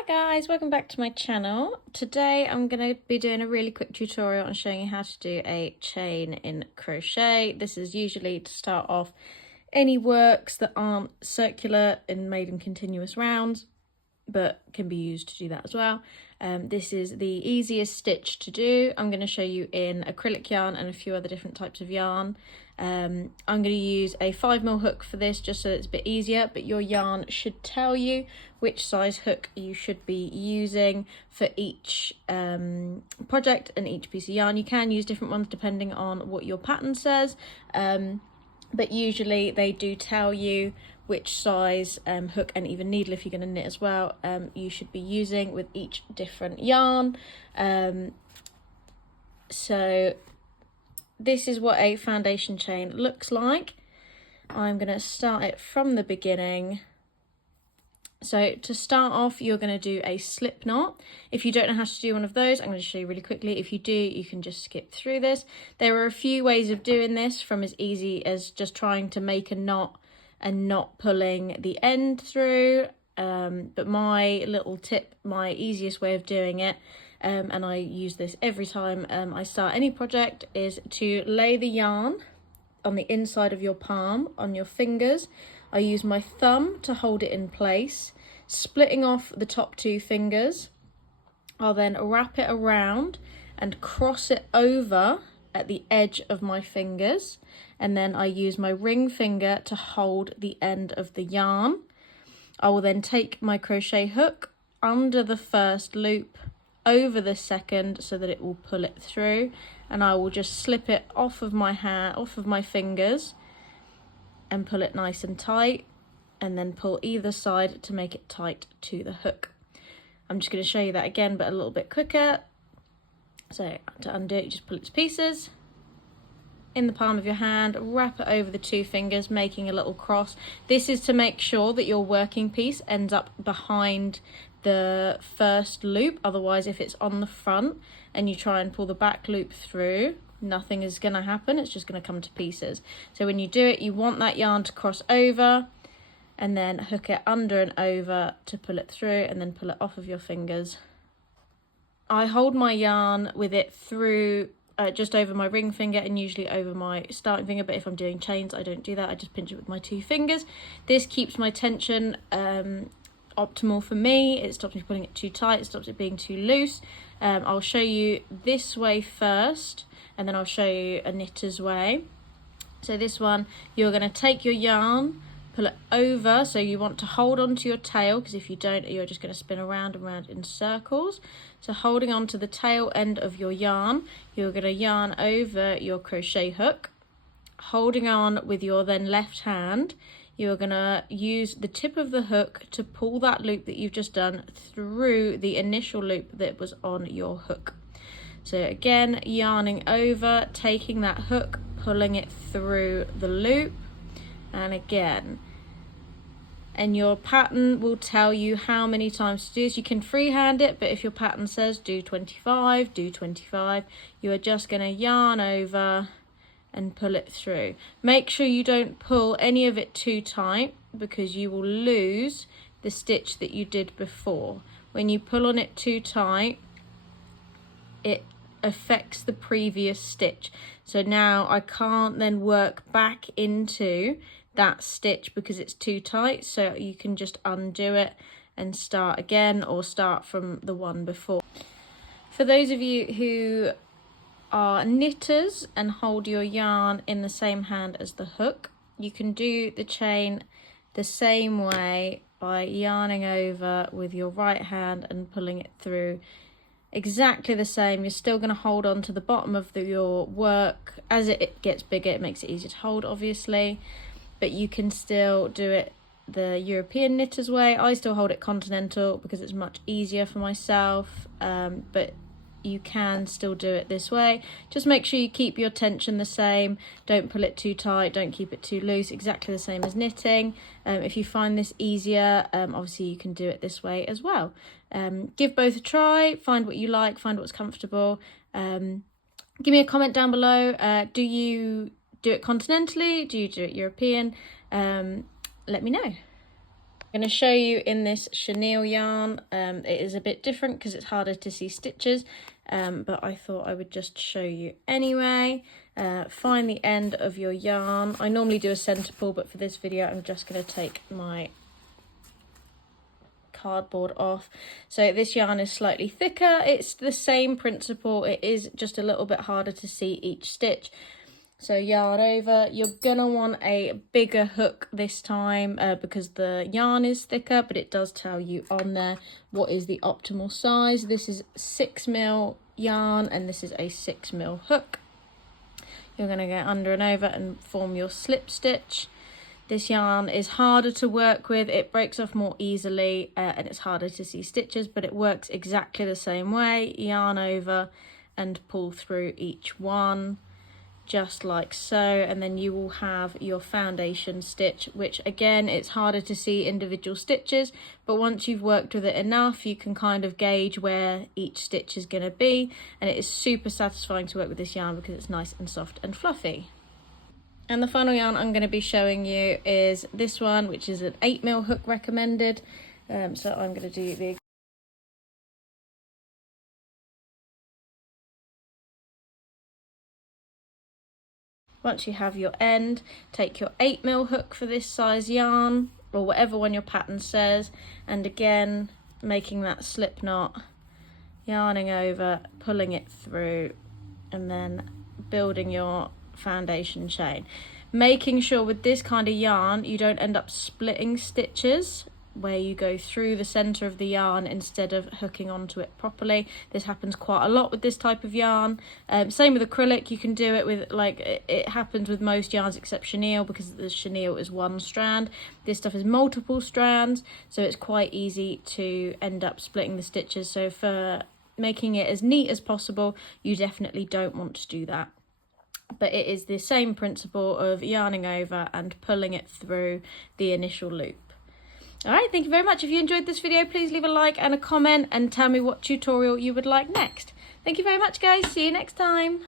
Hi guys, welcome back to my channel. Today I'm going to be doing a really quick tutorial on showing you how to do a chain in crochet. This is usually to start off any works that aren't circular and made in continuous rounds, but can be used to do that as well. This is the easiest stitch to do. I'm going to show you in acrylic yarn and a few other different types of yarn. I'm going to use a 5mm hook for this just so it's a bit easier, but your yarn should tell you which size hook you should be using for each project and each piece of yarn. You can use different ones depending on what your pattern says, but usually they do tell you which size hook and even needle, if you're going to knit as well, you should be using with each different yarn. So this is what a foundation chain looks like. I'm going to start it from the beginning. So to start off, you're going to do a slip knot. If you don't know how to do one of those, I'm going to show you really quickly. If you do, you can just skip through this. There are a few ways of doing this, from as easy as just trying to make a knot and not pulling the end through. But my little tip, my easiest way of doing it, and I use this every time I start any project, is to lay the yarn on the inside of your palm, on your fingers. I use my thumb to hold it in place, splitting off the top two fingers. I'll then wrap it around and cross it over at the edge of my fingers, and then I use my ring finger to hold the end of the yarn. I will then take my crochet hook under the first loop, over the second, so that it will pull it through, and I will just slip it off of my hand, off of my fingers, and pull it nice and tight, and then pull either side to make it tight to the hook. I'm just going to show you that again, but a little bit quicker. So to undo it, you just pull it to pieces in the palm of your hand, wrap it over the two fingers, making a little cross. This is to make sure that your working piece ends up behind the first loop. Otherwise, if it's on the front and you try and pull the back loop through, nothing is going to happen. It's just going to come to pieces. So when you do it, you want that yarn to cross over, and then hook it under and over to pull it through, and then pull it off of your fingers. I hold my yarn with it through just over my ring finger and usually over my starting finger, but if I'm doing chains, I don't do that. I just pinch it with my two fingers. This keeps my tension optimal for me. It stops me pulling it too tight, it stops it being too loose. I'll show you this way first, and then I'll show you a knitter's way. So this one, you're going to take your yarn, pull it over, so you want to hold on to your tail, because if you don't, you're just going to spin around and around in circles. So holding on to the tail end of your yarn, you're going to yarn over your crochet hook. Holding on with your then left hand, you're going to use the tip of the hook to pull that loop that you've just done through the initial loop that was on your hook. So again, yarning over, taking that hook, pulling it through the loop, and again. And your pattern will tell you how many times to do this. You can freehand it, but if your pattern says do 25, do 25. You are just going to yarn over and pull it through. Make sure you don't pull any of it too tight, because you will lose the stitch that you did before. When you pull on it too tight, it affects the previous stitch. So now I can't then work back into that stitch because it's too tight, so you can just undo it and start again, or start from the one before. For those of you who are knitters and hold your yarn in the same hand as the hook, you can do the chain the same way by yarning over with your right hand and pulling it through. Exactly the same. You're still going to hold on to the bottom of your work. As it gets bigger, it makes it easier to hold, obviously, but you can still do it the European knitter's way. I still hold it continental because it's much easier for myself, but you can still do it this way. Just make sure you keep your tension the same. Don't pull it too tight, don't keep it too loose. Exactly the same as knitting. If you find this easier, obviously you can do it this way as well. Give both a try, find what you like, find what's comfortable. Give me a comment down below. Do you do it continentally? Do you do it European? Let me know. I'm going to show you in this chenille yarn. It is a bit different because it's harder to see stitches, but I thought I would just show you anyway. Find the end of your yarn. I normally do a centre pull, but for this video I'm just going to take my cardboard off. So this yarn is slightly thicker. It's the same principle. It is just a little bit harder to see each stitch. So yarn over, you're gonna want a bigger hook this time because the yarn is thicker, but it does tell you on there what is the optimal size. This is 6mm yarn and this is a 6mm hook. You're gonna go under and over and form your slip stitch. This yarn is harder to work with, it breaks off more easily and it's harder to see stitches, but it works exactly the same way. Yarn over and pull through each one, just like so, and then you will have your foundation stitch, which again, it's harder to see individual stitches, but once you've worked with it enough, you can kind of gauge where each stitch is going to be, and it is super satisfying to work with this yarn because it's nice and soft and fluffy. And the final yarn I'm going to be showing you is this one, which is an 8mm hook recommended. So I'm going to do the once you have your end, take your 8mm hook for this size yarn, or whatever one your pattern says, and again, making that slip knot, yarning over, pulling it through, and then building your foundation chain. Making sure with this kind of yarn, you don't end up splitting stitches, where you go through the center of the yarn instead of hooking onto it properly. This happens quite a lot with this type of yarn. Same with acrylic, you can do it with, like, it happens with most yarns except chenille, because the chenille is one strand. This stuff is multiple strands, so it's quite easy to end up splitting the stitches. So for making it as neat as possible, you definitely don't want to do that. But it is the same principle of yarning over and pulling it through the initial loop. Alright, thank you very much. If you enjoyed this video, please leave a like and a comment and tell me what tutorial you would like next. Thank you very much, guys. See you next time.